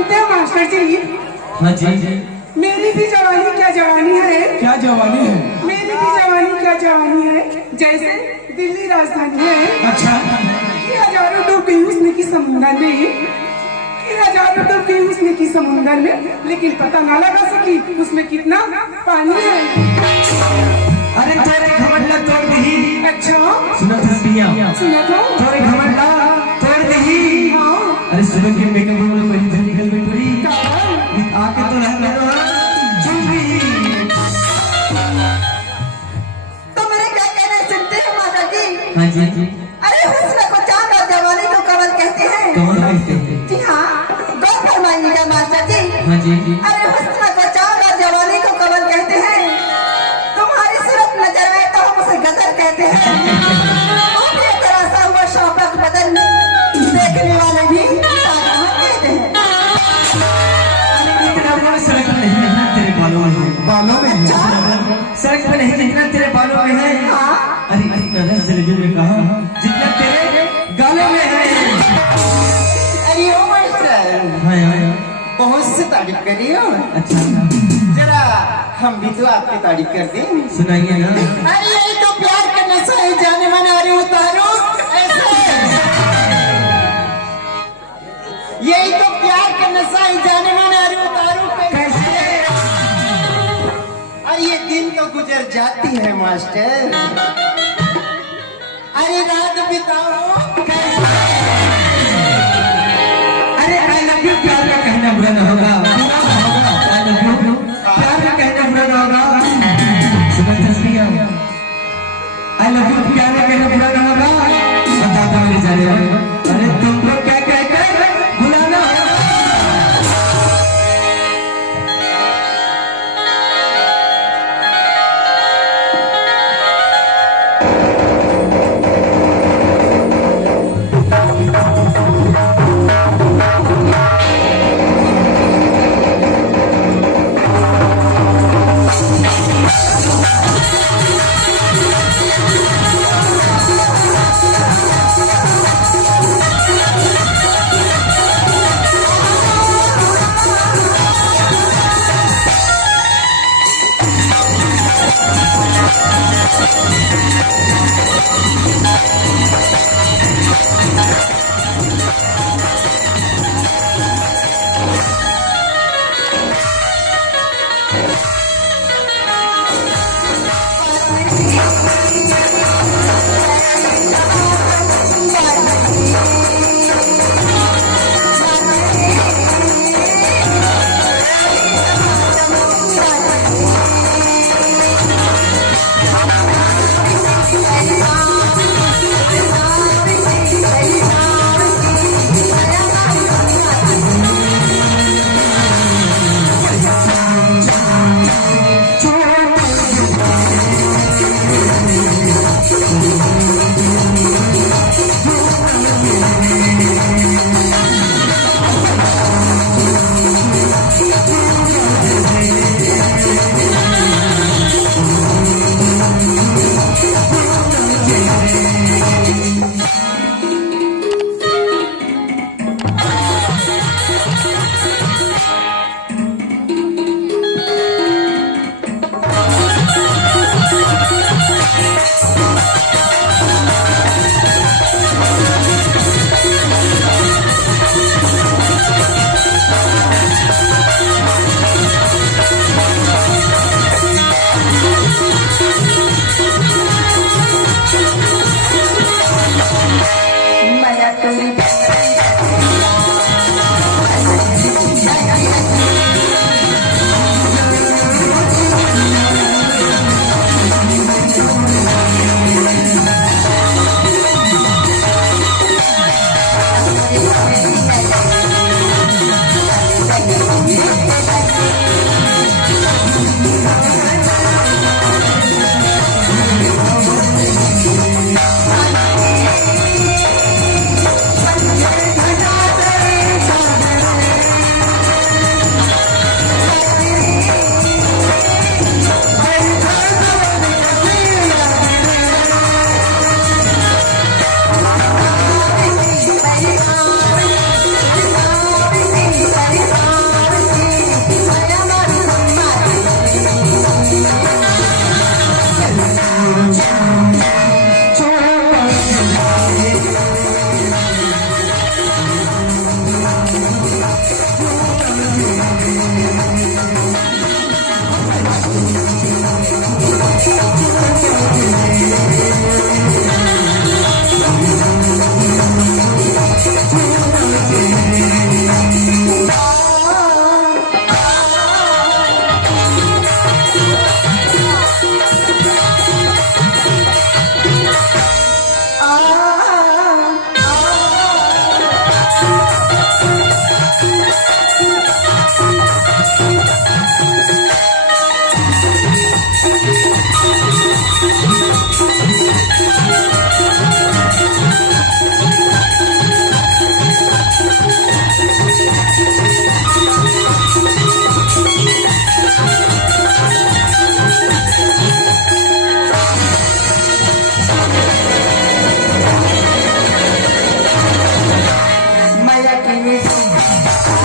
सुनते हो मास्टर जी? हाँ जी। मेरी भी जवानी क्या जवानी है। क्या जवानी है? मेरी भी जवानी क्या जवानी है, जैसे दिल्ली राजधानी है। अच्छा। कि हजारों डूब गई उसने की समुंदर में, कि हजारों डूब गई उसने की समुंदर में, लेकिन पता ना लगा सकी उसमें कितना पानी है। अरे तेरे घमंडा तोड़ दी। अच्छा सुना था पिया? सुना तो। तेरे घमंडा तोड़ दी। हाँ। अरे सुबह के मेकअप में पहली धनी निकल गई पूरी। आके तो रहने दो। तो मेरे क्या कहने सुनते हैं माता जी? हाँ जी। अरे हुस्न को चांद और जवानी को कमल कहते हैं। कमल कहते हैं। जी हाँ, गौर फरमाइएगा मास्टर जी। हाँ जी। अरे हुस्न को चांद और जवानी को कमल कहते हैं। तुम्हारी सूरत नजर आए तो हम उसे गजल कहते हैं। ऊपरी तरासा हुआ शापक बदन देखने वाले भी ताजमहल कहते हैं। अरे इतना बड़ा सड़क पर नहीं है, तेरे बालों में है। बालों में है। सड़क पर नहीं, जितना तेरे बालों में है। हाँ। अरे इतना रस जलेबी में कहा जितना तेरे गालों में है। अरे ओ मास्टर, हाँ हाँ। बहुत से तारीफ कर रही हो। अच्छा। जरा हम भी तो आपकी तारीफ कर दें। सुनाइए ना। अरे यही तो प्यार का नशा है, जाने माने अरे उतारो ऐसे। यही तो प्यार का नशा है, जाने माने अरे उतारो कैसे। अरे ये दिन तो गुजर जाती है मास्टर, अरे रात बिताओ कैसे। अरे आई लव यू प्यार का कहना बुरा ना होगा। आई लव यू प्यार का कहना बुरा ना होगा। सुबह तस्वीर आई लव यू प्यार का कहना बुरा ना होगा। बता दो मेरे जाने वाले, अरे तुमको क्या कहकर बुलाना होगा। है